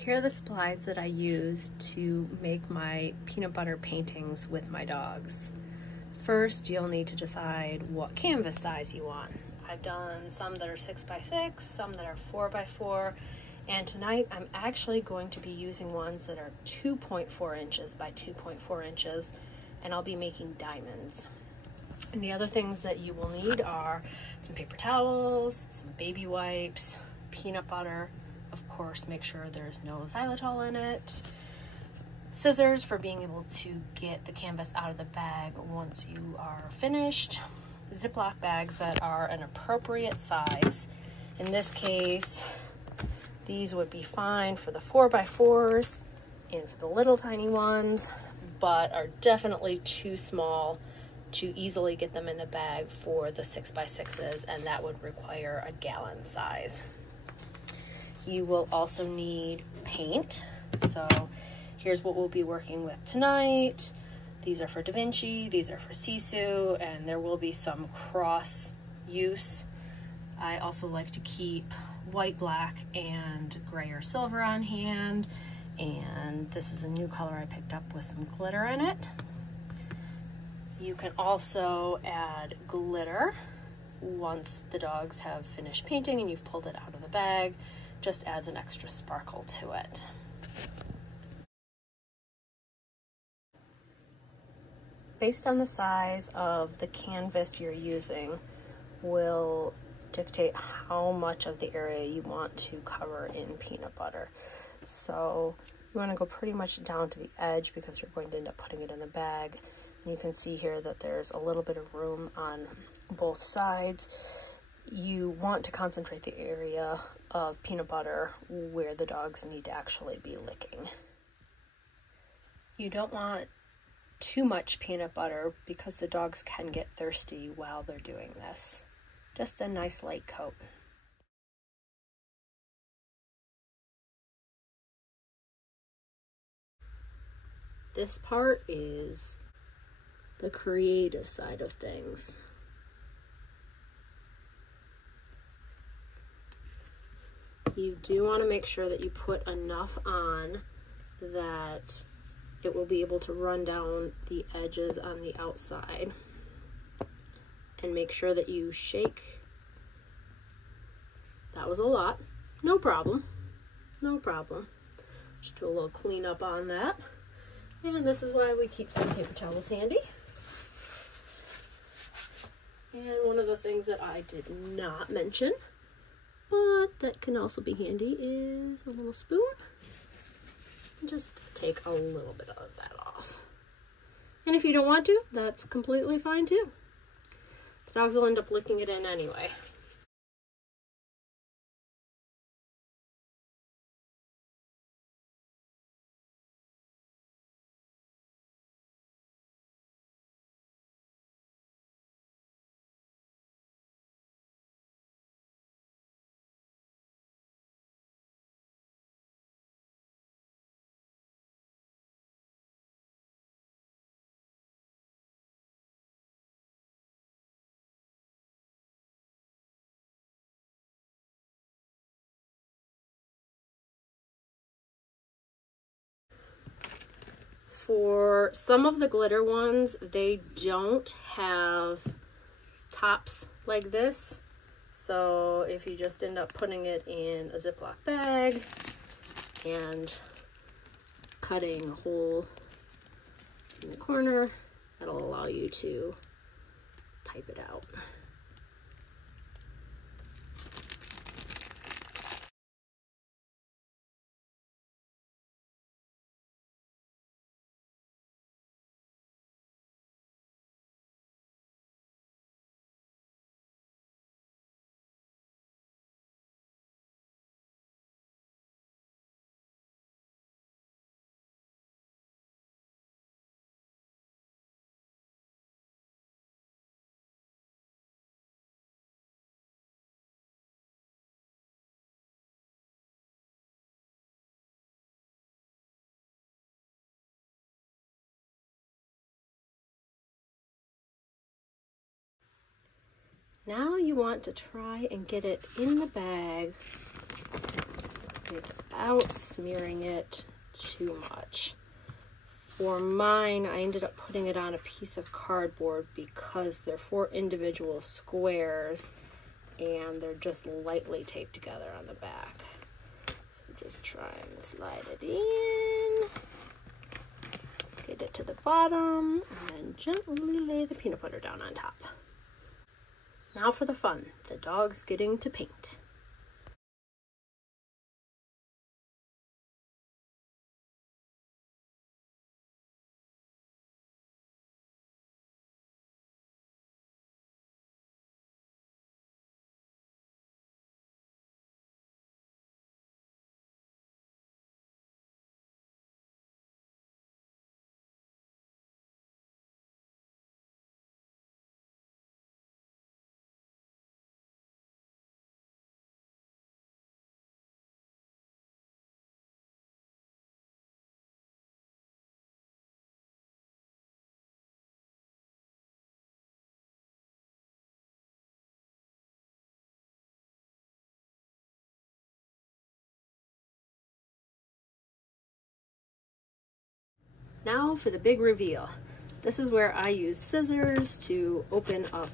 Here are the supplies that I use to make my peanut butter paintings with my dogs. First, you'll need to decide what canvas size you want. I've done some that are 6x6, some that are 4x4, and tonight I'm actually going to be using ones that are 2.4 inches by 2.4 inches, and I'll be making diamonds. And the other things that you will need are some paper towels, some baby wipes, peanut butter. Of course, make sure there's no xylitol in it. Scissors for being able to get the canvas out of the bag once you are finished. Ziploc bags that are an appropriate size. In this case, these would be fine for the 4x4s and for the little tiny ones, but are definitely too small to easily get them in the bag for the 6x6s, and that would require a gallon size. You will also need paint. So here's what we'll be working with tonight. These are for DaVinci, these are for Sisu, and there will be some cross use. I also like to keep white, black, and gray or silver on hand. And this is a new color I picked up with some glitter in it. You can also add glitter once the dogs have finished painting and you've pulled it out of the bag. Just adds an extra sparkle to it. Based on the size of the canvas you're using will dictate how much of the area you want to cover in peanut butter. So you want to go pretty much down to the edge because you're going to end up putting it in the bag. And you can see here that there's a little bit of room on both sides. You want to concentrate the area of peanut butter where the dogs need to actually be licking. You don't want too much peanut butter because the dogs can get thirsty while they're doing this. Just a nice light coat. This part is the creative side of things. You do want to make sure that you put enough on that it will be able to run down the edges on the outside. And make sure that you shake. That was a lot. No problem. No problem. Just do a little cleanup on that. And this is why we keep some paper towels handy. And one of the things that I did not mention, but that can also be handy, is a little spoon. Just take a little bit of that off. And if you don't want to, that's completely fine too. The dogs will end up licking it in anyway. For some of the glitter ones, they don't have tops like this. So if you just end up putting it in a Ziploc bag and cutting a hole in the corner, that'll allow you to pipe it out. Now you want to try and get it in the bag without smearing it too much. For mine, I ended up putting it on a piece of cardboard because they're 4 individual squares and they're just lightly taped together on the back. So just try and slide it in, get it to the bottom, and then gently lay the peanut butter down on top. Now for the fun, the dog's getting to paint. Now for the big reveal. This is where I use scissors to open up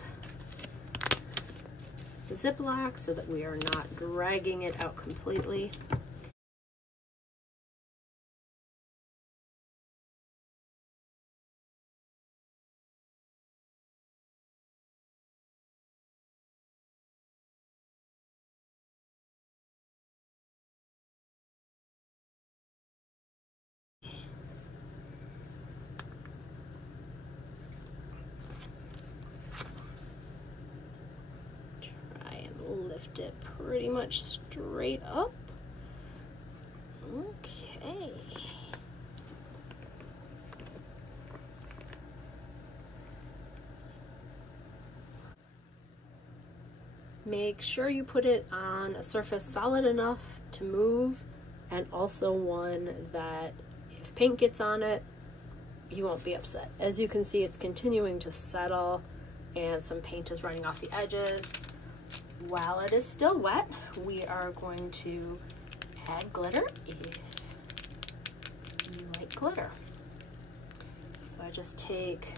the Ziploc so that we are not dragging it out completely. Lift it pretty much straight up. Okay. Make sure you put it on a surface solid enough to move, and also one that if paint gets on it, you won't be upset. As you can see, it's continuing to settle and some paint is running off the edges. While it is still wet, we are going to add glitter if you like glitter. So I just take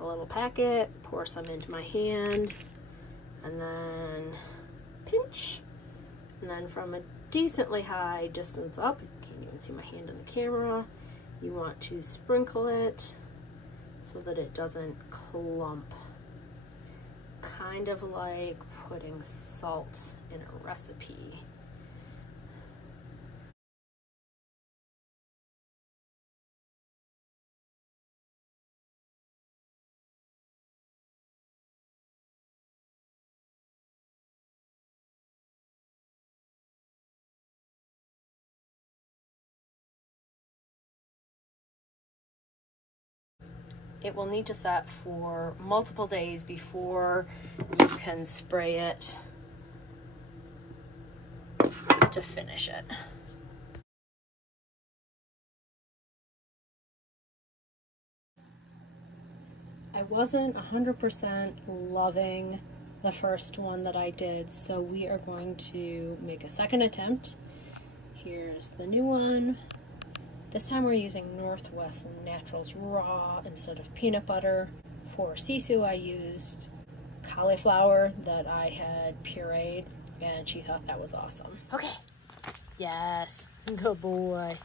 a little packet, pour some into my hand, and then pinch. And then from a decently high distance up, you can't even see my hand in the camera, you want to sprinkle it so that it doesn't clump. Kind of like putting salt in a recipe. It will need to set for multiple days before you can spray it to finish it. I wasn't 100% loving the first one that I did, so we are going to make a second attempt. Here's the new one. This time we're using Northwest Naturals Raw instead of peanut butter. For Sisu, I used cauliflower that I had pureed, and she thought that was awesome. Okay. Yes. Good boy.